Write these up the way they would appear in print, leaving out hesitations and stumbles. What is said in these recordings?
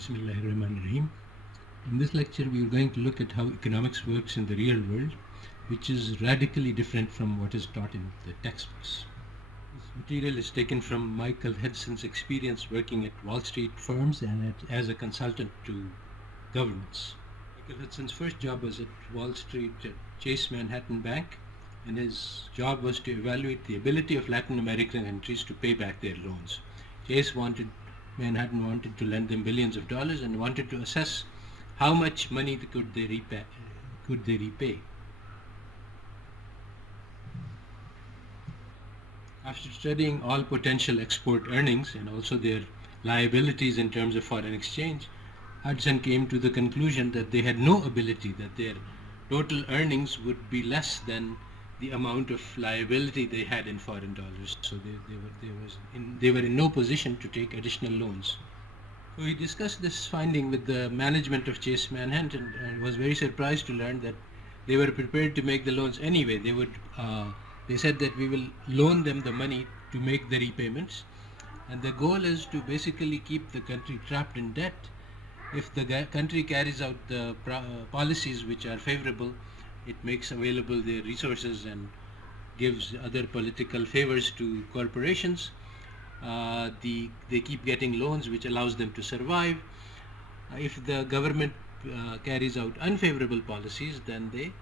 Bismillahirrahmanirrahim. In this lecture, we are going to look at how economics works in the real world, which is radically different from what is taught in the textbooks. This material is taken from Michael Hudson's experience working at Wall Street firms and as a consultant to governments. Michael Hudson's first job was at Wall Street at Chase Manhattan Bank, and his job was to evaluate the ability of Latin American countries to pay back their loans. Manhattan wanted to lend them billions of dollars and wanted to assess how much money could they repay. After studying all potential export earnings and also their liabilities in terms of foreign exchange, Hudson came to the conclusion that they had no ability, that their total earnings would be less than the amount of liability they had in foreign dollars. So they were in no position to take additional loans. So he discussed this finding with the management of Chase Manhattan and was very surprised to learn that they were prepared to make the loans anyway. They said that we will loan them the money to make the repayments, and the goal is to basically keep the country trapped in debt. If the country carries out the policies which are favorable, it makes available their resources and gives other political favors to corporations. They keep getting loans, which allows them to survive. If the government carries out unfavorable policies, then they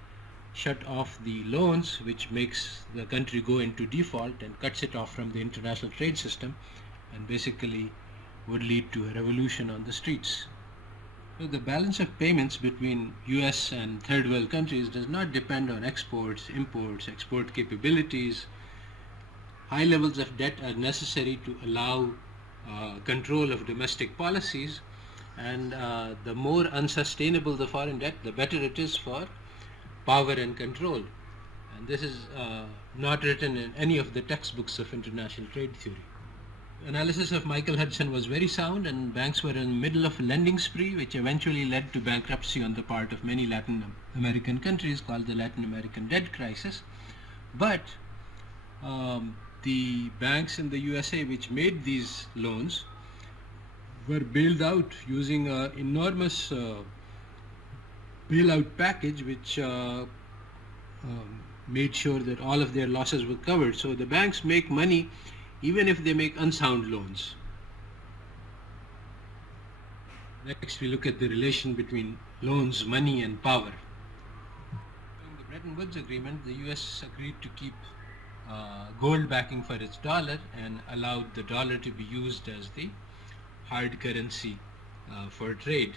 shut off the loans, which makes the country go into default and cuts it off from the international trade system, and basically would lead to a revolution on the streets. So the balance of payments between US and third world countries does not depend on exports, imports, export capabilities. High levels of debt are necessary to allow control of domestic policies, and the more unsustainable the foreign debt, the better it is for power and control. And this is not written in any of the textbooks of international trade theory. Analysis of Michael Hudson was very sound, and banks were in the middle of a lending spree, which eventually led to bankruptcy on the part of many Latin American countries, called the Latin American debt crisis. But the banks in the USA which made these loans were bailed out using an enormous bailout package, which made sure that all of their losses were covered. So the banks make money even if they make unsound loans. Next, we look at the relation between loans, money, and power. During the Bretton Woods Agreement, the US agreed to keep gold backing for its dollar and allowed the dollar to be used as the hard currency for trade.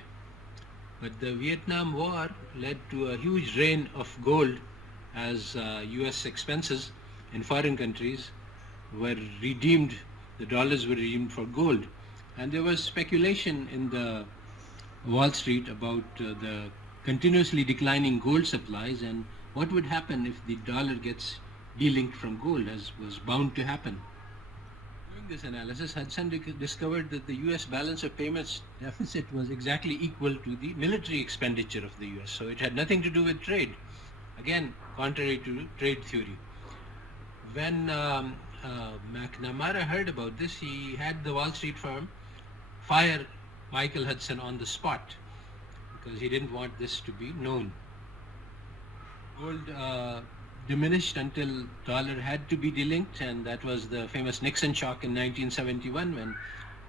But the Vietnam War led to a huge drain of gold as US expenses in foreign countries were redeemed, the dollars were redeemed for gold. And there was speculation in the Wall Street about the continuously declining gold supplies and what would happen if the dollar gets delinked from gold, as was bound to happen. Doing this analysis, Hudson discovered that the US balance of payments deficit was exactly equal to the military expenditure of the US. So it had nothing to do with trade. Again, contrary to trade theory. When McNamara heard about this, he had the Wall Street firm fire Michael Hudson on the spot because he didn't want this to be known. Gold diminished until dollar had to be delinked, and that was the famous Nixon shock in 1971 when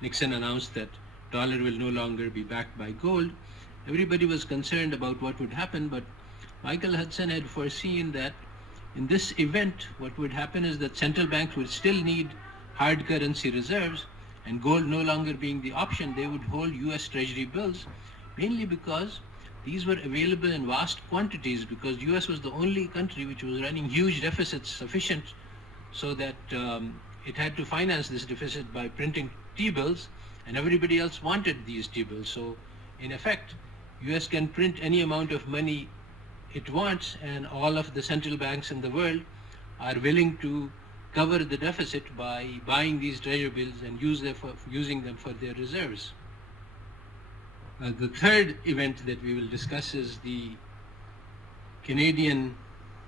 Nixon announced that dollar will no longer be backed by gold. Everybody was concerned about what would happen, but Michael Hudson had foreseen that in this event, what would happen is that central banks would still need hard currency reserves, and gold no longer being the option, they would hold US Treasury bills, mainly because these were available in vast quantities, because US was the only country which was running huge deficits sufficient so that it had to finance this deficit by printing T-bills, and everybody else wanted these T-bills. So in effect, US can print any amount of money it wants, and all of the central banks in the world are willing to cover the deficit by buying these treasury bills and using them for their reserves. The third event that we will discuss is the Canadian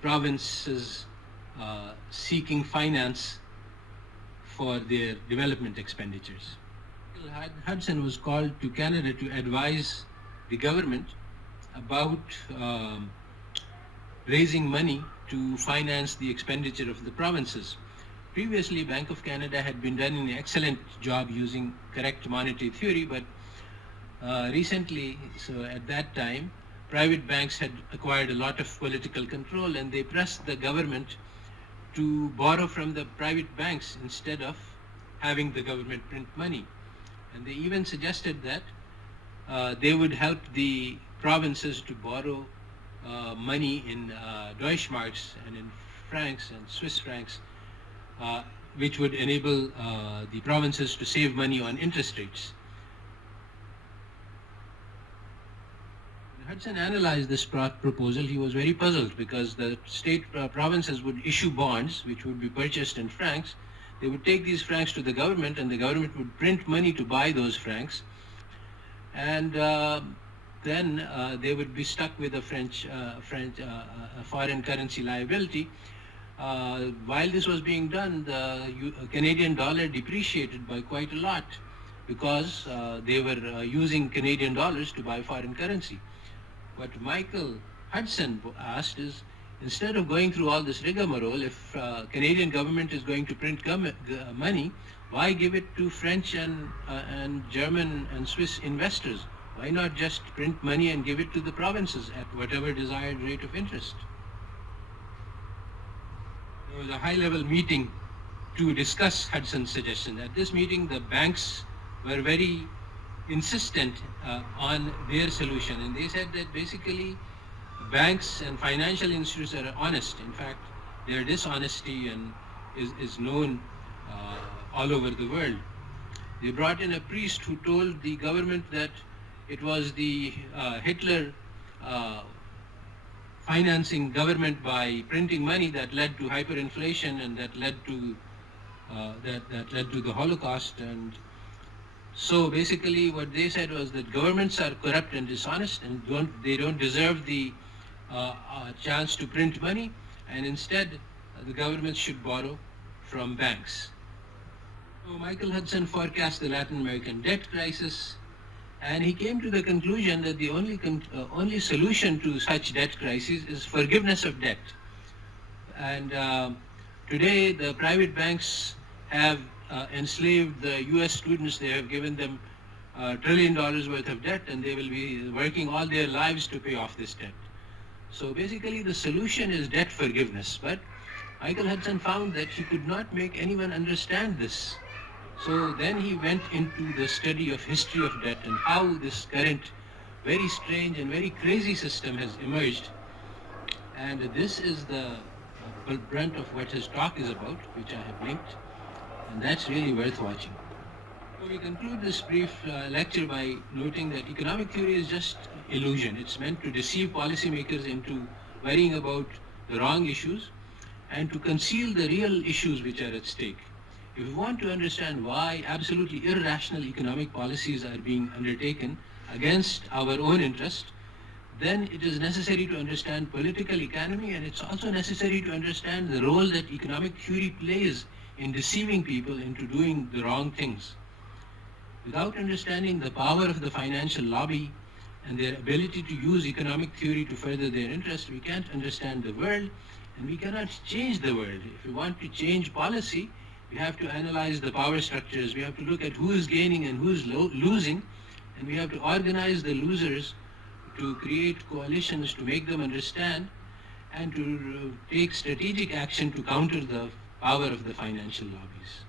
provinces seeking finance for their development expenditures. Michael Hudson was called to Canada to advise the government about raising money to finance the expenditure of the provinces. Previously, Bank of Canada had been done an excellent job using correct monetary theory, but recently, so at that time, private banks had acquired a lot of political control, and they pressed the government to borrow from the private banks instead of having the government print money. And they even suggested that they would help the provinces to borrow money in Deutschmarks and in francs and Swiss francs, which would enable the provinces to save money on interest rates. When Hudson analyzed this proposal, he was very puzzled because the state provinces would issue bonds which would be purchased in francs. They would take these francs to the government, and the government would print money to buy those francs, and then they would be stuck with a foreign currency liability. While this was being done, the Canadian dollar depreciated by quite a lot because they were using Canadian dollars to buy foreign currency. What Michael Hudson asked is, instead of going through all this rigmarole, if Canadian government is going to print money, why give it to French and German and Swiss investors? Why not just print money and give it to the provinces at whatever desired rate of interest? There was a high-level meeting to discuss Hudson's suggestion. At this meeting, the banks were very insistent on their solution, and they said that basically banks and financial institutes are honest. In fact, their dishonesty is known all over the world. They brought in a priest who told the government that it was the Hitler financing government by printing money that led to hyperinflation, and that led to the Holocaust. And so basically what they said was that governments are corrupt and dishonest, and they don't deserve the chance to print money, and instead the governments should borrow from banks. So Michael Hudson forecast the Latin American debt crisis, and he came to the conclusion that the only solution to such debt crises is forgiveness of debt. And today the private banks have enslaved the US students. They have given them $1 trillion worth of debt, and they will be working all their lives to pay off this debt. So basically the solution is debt forgiveness, but Michael Hudson found that he could not make anyone understand this. So then he went into the study of history of debt and how this current very strange and very crazy system has emerged. And this is the brunt of what his talk is about, which I have linked, and that's really worth watching. So we conclude this brief lecture by noting that economic theory is just illusion. It's meant to deceive policymakers into worrying about the wrong issues and to conceal the real issues which are at stake. If we want to understand why absolutely irrational economic policies are being undertaken against our own interest, then it is necessary to understand political economy, and it's also necessary to understand the role that economic theory plays in deceiving people into doing the wrong things. Without understanding the power of the financial lobby and their ability to use economic theory to further their interest, we can't understand the world, and we cannot change the world. If we want to change policy, we have to analyze the power structures. We have to look at who is gaining and who is losing, and we have to organize the losers to create coalitions to make them understand and to take strategic action to counter the power of the financial lobbies.